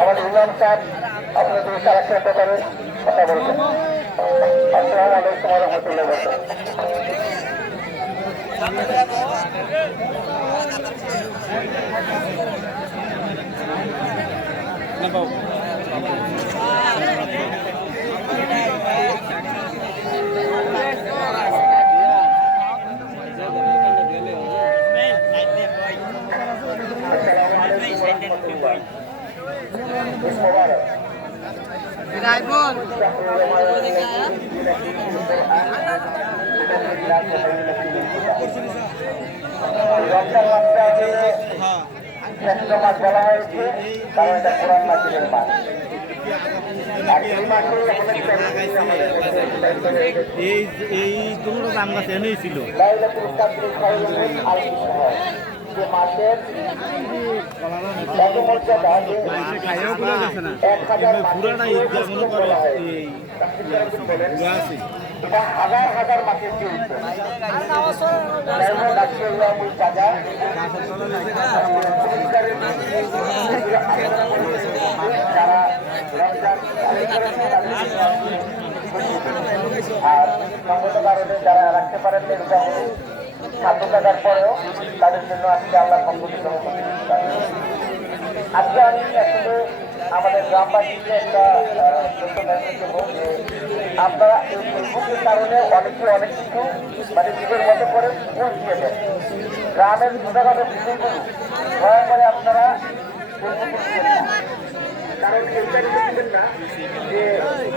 আমাদের ইমাম সাহেব আপনাদের কালেকশন ব্যাপারে কথা বলবেন। আসসালামু আলাইকুম ওয়া রাহমাতুল্লাহি ওয়া রমজান মাসকে শ্রেষ্ঠ মাস বলা হয়েছে, কারণ এটা কোরআন নাযিলের মাস। এই দুটো দাম গাছ এনেই ছিল লাইলাতুল কদর খায়রুম মিন আলফি শাহর। যে মাসের এত মর্যাদা যে 1000 মাসের বলা হয়েছে। এটা হাজার হাজার মাসের চরিত্র। যারা আর সঙ্গত কারণে যারা রাখতে পারেন খাদ্য থাকার পরেও তাদের জন্য আজকে আল্লাহ সম্পত্তি আজকে আমি আসলে আমাদের গ্রামবাসীকে একটা মেসেজ দেবো যে আপনারা এই ফেসবুকের কারণে অনেকে অনেক কিছু মানে নিজের মতো করে ভুল দিয়ে দেন। গ্রামের ছোটখাটো বিষয়গুলো দয়া করে আপনারা ফেসবুকে দিবেন না, কারণ এইটা দিবেন না যে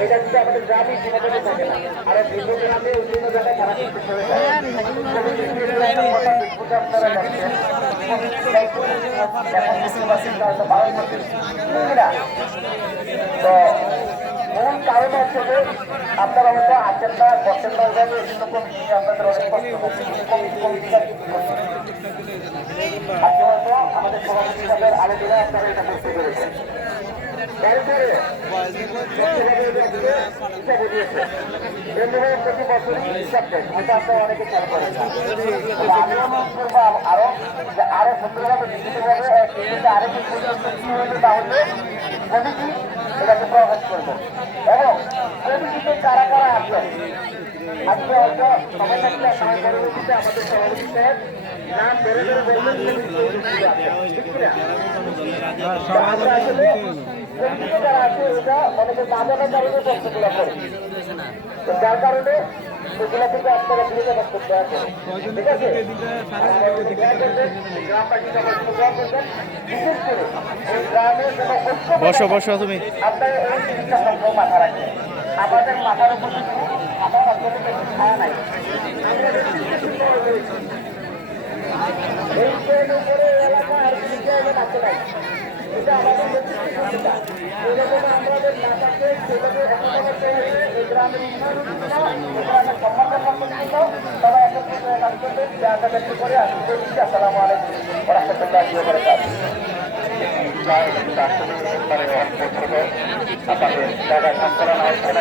এটা কিন্তু আমাদের গ্রামে বিনোদনে থাকে না, আর ভিন্ন গ্রামে অন্য জায়গায় খারাপ কিছু চলে যায়। ফেসবুকে আপনারা দেখছেন তো মূল কারণ হচ্ছে যে আপনারা হয়তো আসেন না, বসেন না, এরকম কমিটি আপনাদের অনেক কষ্ট হচ্ছে। কমিটিটা আজকে হয়তো আমাদের সভাপতি সাহেবের আলোচনা আপনারা এটা করতে পেরেছেন। এরপরে প্রতি বছরই হিসাব দেন, এটা আপনারা অনেকে খেয়াল করেন না। আমি অনুরোধ করবো আরো সুন্দরভাবে লিখিতভাবে আরেকটি পর্যন্ত কি হইবে তাহলে কমিটি এটাকে প্রকাশ করবো এবং কমিটিতে কারা কারা আসবেন। আজকে হয়তো সময় থাকলে সময় পরবর্তীতে আমাদের সভাপতি সাহেব নাম বেড়ে বেড়ে বলবেন ঠিক কিনা। আমরা আসলে কমিটিতে যারা আছে এটা অনেকে না জানার কারণে প্রশ্নগুলো করে, যার কারণে সেগুলো থেকে আপনারা বিরত করতে হবে। ঠিক আছে, গ্রামবাসী সবাই দোয়া করবেন, বিশেষ করে এই গ্রামের কোনো বসো বসো তুমি আপনারা এই জিনিসটা সবসময় মাথা রাখবেন। আমাদের মাথার উপর আমার আসলে কিছু ছায়া নাই। এই ট্রেনের উপরে এলাকা আর কিছু জায়গা থাকতে নাই, এটা আমাদের নেতৃত্ব। যেরকম আমাদের নেতাকে সেভাবে এই গ্রামের উন্নয়নের জন্য গ্রামের সম্মানের সম্পর্কিত সবাই একত্রিত কাজ করবেন। জায়গা ব্যক্ত করে আমি বলছি আসসালামু আলাইকুম ওয়া রাহমাতুল্লাহি ওয়া বারাকাতুহু। আপনাদের জায়গায় কাজ করানো হচ্ছে না।